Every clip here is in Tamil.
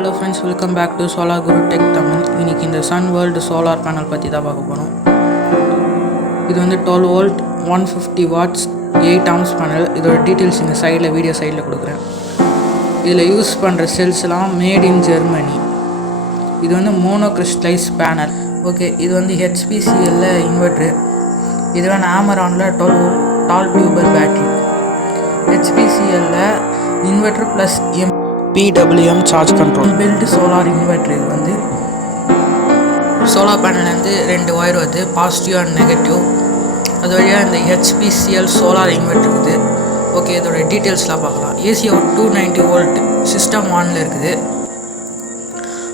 Hello friends, welcome back to Solar Guru Tech Tamil. இன்னைக்கு இந்த Sun World Solar Panel பற்றி தான் பார்க்க போகிறோம். இது வந்து 12 volt 150 watts 8 amps panel. இதோட டீட்டெயில்ஸ் இந்த சைடில் வீடியோ சைடில் கொடுக்குறேன். இதில் யூஸ் பண்ணுற செல்ஸ்லாம் மேட் இன் ஜெர்மனி. இது வந்து மோனோக்ரிஸ்டலைஸ் பேனல். ஓகே, இது வந்து HPCL இன்வெர்ட்ரு. இது வந்து Amaronல 12 volt tall tubular battery. HPCL inverter plus PWM charge control Inbuilt solar inverter. இது வந்து சோலார் பேனல்லேருந்து 2 ஒயர் வருது, பாசிட்டிவ் அண்ட் நெகட்டிவ். அது வழியாக இந்த HPCL சோலார் இன்வெர்டர் இருக்குது. ஓகே, இதோட டீட்டெயில்ஸ்லாம் பார்க்கலாம். ஏசி ஒரு 290 volt சிஸ்டம் ஆனில் இருக்குது.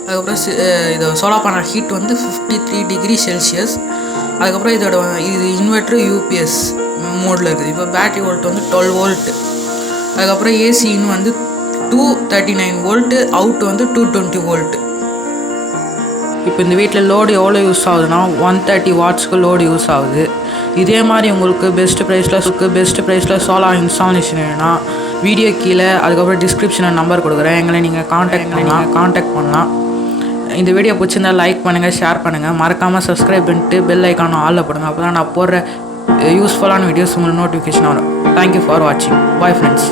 அதுக்கப்புறம் இது சோலார் பேனல் ஹீட் வந்து 53 degree Celsius. அதுக்கப்புறம் இதோட இது இன்வெர்டர் UPS மோடில் இருக்குது. இப்போ பேட்டரி வோல்ட் வந்து 12 volt. அதுக்கப்புறம் ஏசி இன் வந்து 239 volt, அவுட் வந்து 220 volt. இப்போ இந்த வீட்டில் லோடு எவ்வளோ யூஸ் ஆகுதுன்னா 130 wattsக்கு லோடு யூஸ் ஆகுது. இதே மாதிரி உங்களுக்கு பெஸ்ட் ப்ரைஸில் சோலார் இன்ஸ்டாலேஷன் வேணும்னா வீடியோ கீழே அதுக்கப்புறம் டிஸ்கிரிப்ஷனில் நம்பர் கொடுக்குறேன். எங்களை நீங்கள் காண்டாக்ட் பண்ணலாம். இந்த வீடியோ பிடிச்சிருந்தா லைக் பண்ணுங்கள், ஷேர் பண்ணுங்கள், மறக்காமல் சப்ஸ்கிரைப் பண்ணிட்டு பெல் ஐக்கானும் ஆளில் போடுங்க. அப்போ தான் நான் போடுற யூஸ்ஃபுல்லான வீடியோஸ் உங்களுக்கு நோட்டிஃபிகேஷன் வரும். தேங்க்யூ ஃபார் வாட்சிங். Bye friends.